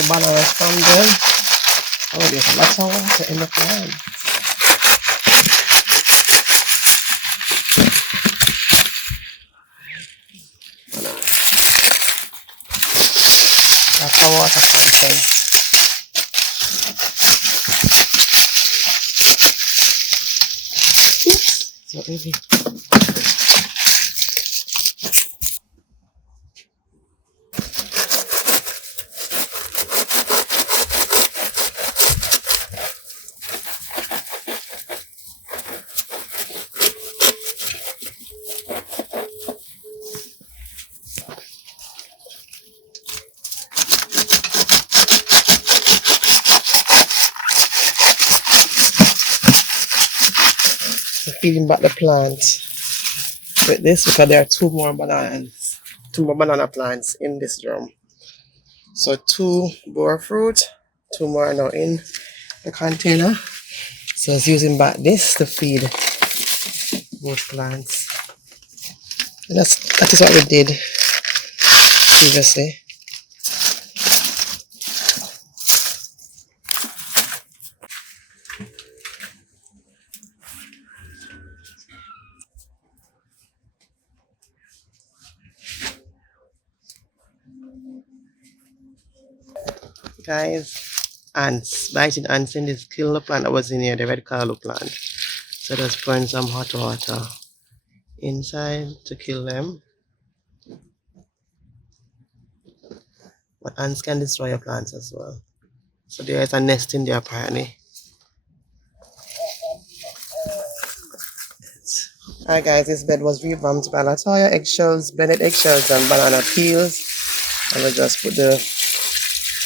the bananas from them. Oh, there's lots of water in the plant. Lots of water content. So easy. Feeding back the plant with this because there are two more banana plants in this drum. So 2 boar fruit, 2 more are now in the container. So it's using back this to feed both plants. And that is what we did previously. Guys, ants, biting ants in this kill the plant that was in here, the red color plant. So just pouring some hot water inside to kill them. But ants can destroy your plants as well. So there is a nest in there apparently. Alright guys, this bed was revamped by Latoya, eggshells, blended eggshells and banana peels. And we just put the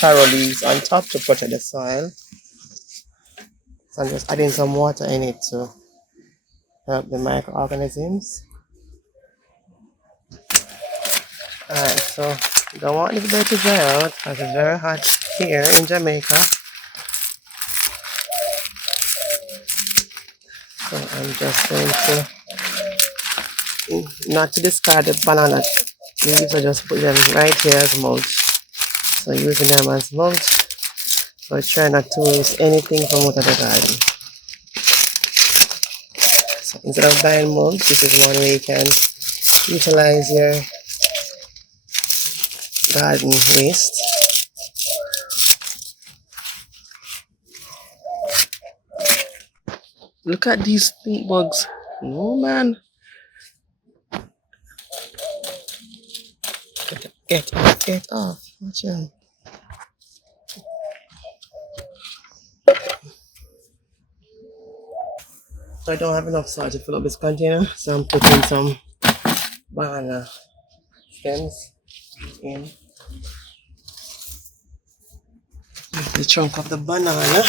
taro leaves on top to protect the soil. So I'm just adding some water in it to help the microorganisms. Alright, so don't want this bed to dry out because it's very hot here in Jamaica. So I'm just going to, not to discard the banana leaves, I just put them right here as mulch. So using them as mulch. So try not to waste anything from out of the garden. So instead of buying mulch, this is one way you can utilize your garden waste. Look at these stink bugs. No man. Get off. Watch out. So I don't have enough salt to fill up this container, so I'm putting some banana stems in the trunk of the banana.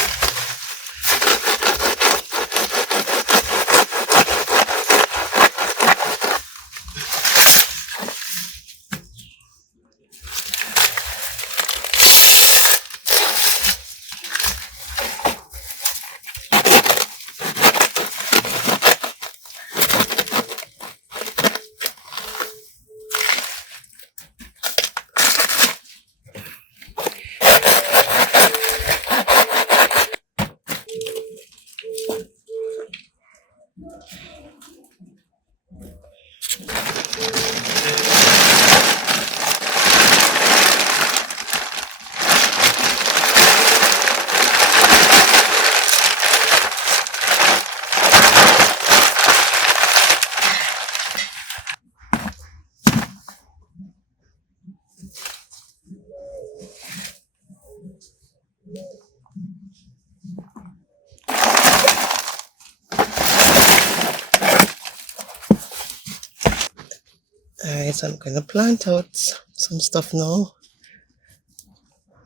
Alright, so I'm going to plant out some stuff now.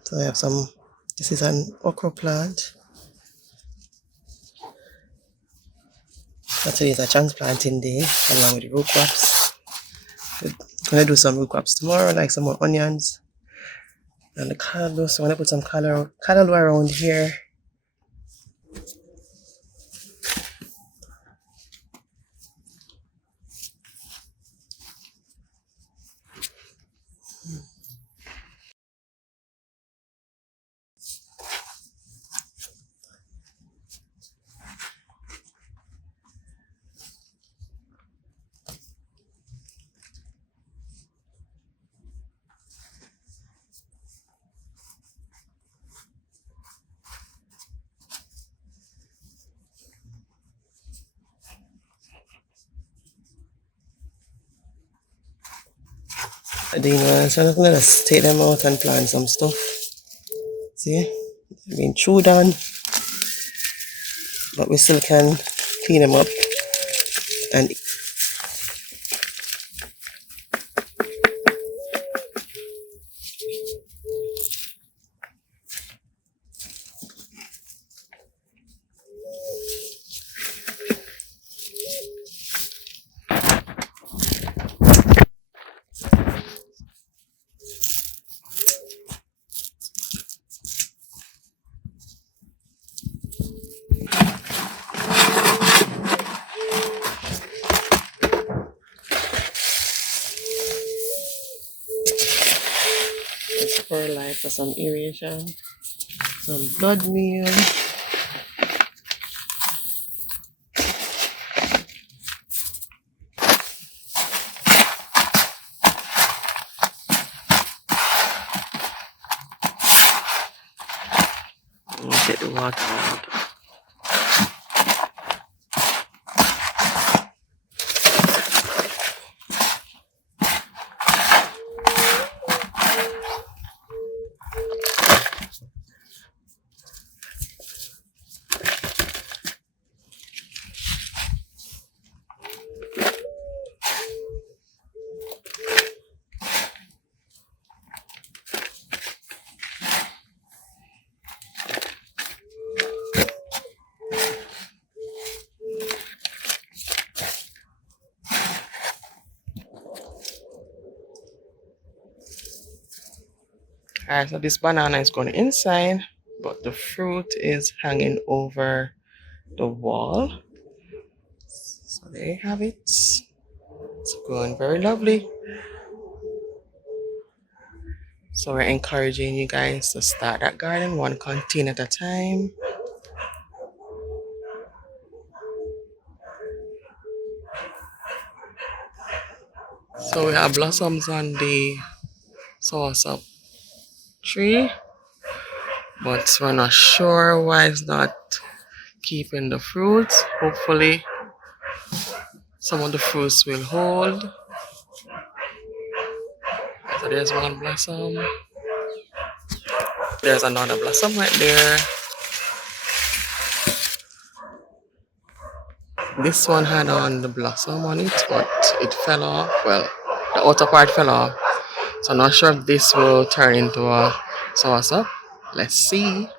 So I have some, this is an okra plant. Actually it's a transplanting day along with the root crops. I'm going to do some root crops tomorrow, like some more onions. And the callaloo, so I'm going to put some callaloo around here. I didn't want to let's take them out and plant some stuff. See? Been chewed on, but we still can clean them up and for life for some aeration, some blood meal. Get the water out. Alright, so this banana is going inside, but the fruit is hanging over the wall. So there you have it. It's growing very lovely. So we're encouraging you guys to start that garden one container at a time. So we have blossoms on the soursop tree, but we're not sure why it's not keeping the fruits. Hopefully some of the fruits will hold. So there's one blossom. There's another blossom right there. This one had on the blossom on it, but it fell off. Well, the outer part fell off. So I'm not sure if this will turn into a soursop. Let's see.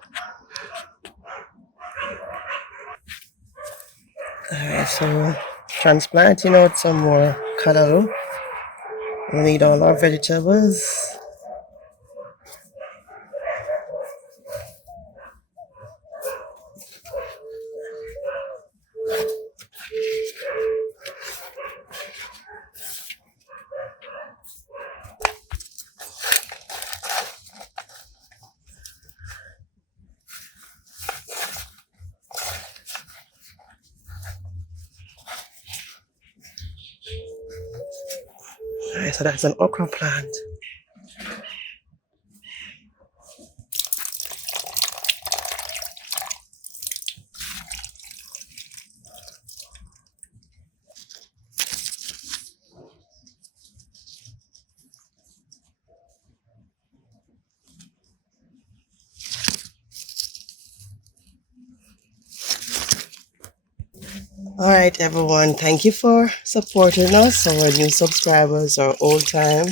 Alright, so transplanting out some more callaloo. We need all our vegetables. Alright, so that's an okra plant. Alright everyone, thank you for supporting us, our new subscribers, our old time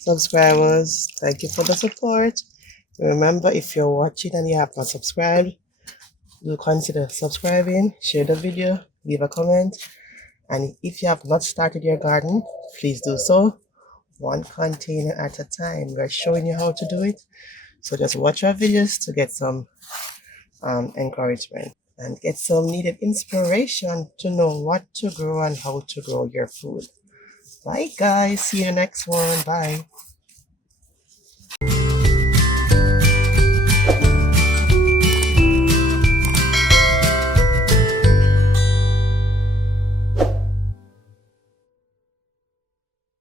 subscribers. Thank you for the support. Remember, if you're watching and you have not subscribed, do consider subscribing, share the video, leave a comment, and if you have not started your garden, please do so, one container at a time. We're showing you how to do it, so just watch our videos to get some encouragement and get some needed inspiration to know what to grow and how to grow your food. Bye guys, see you next one. Bye.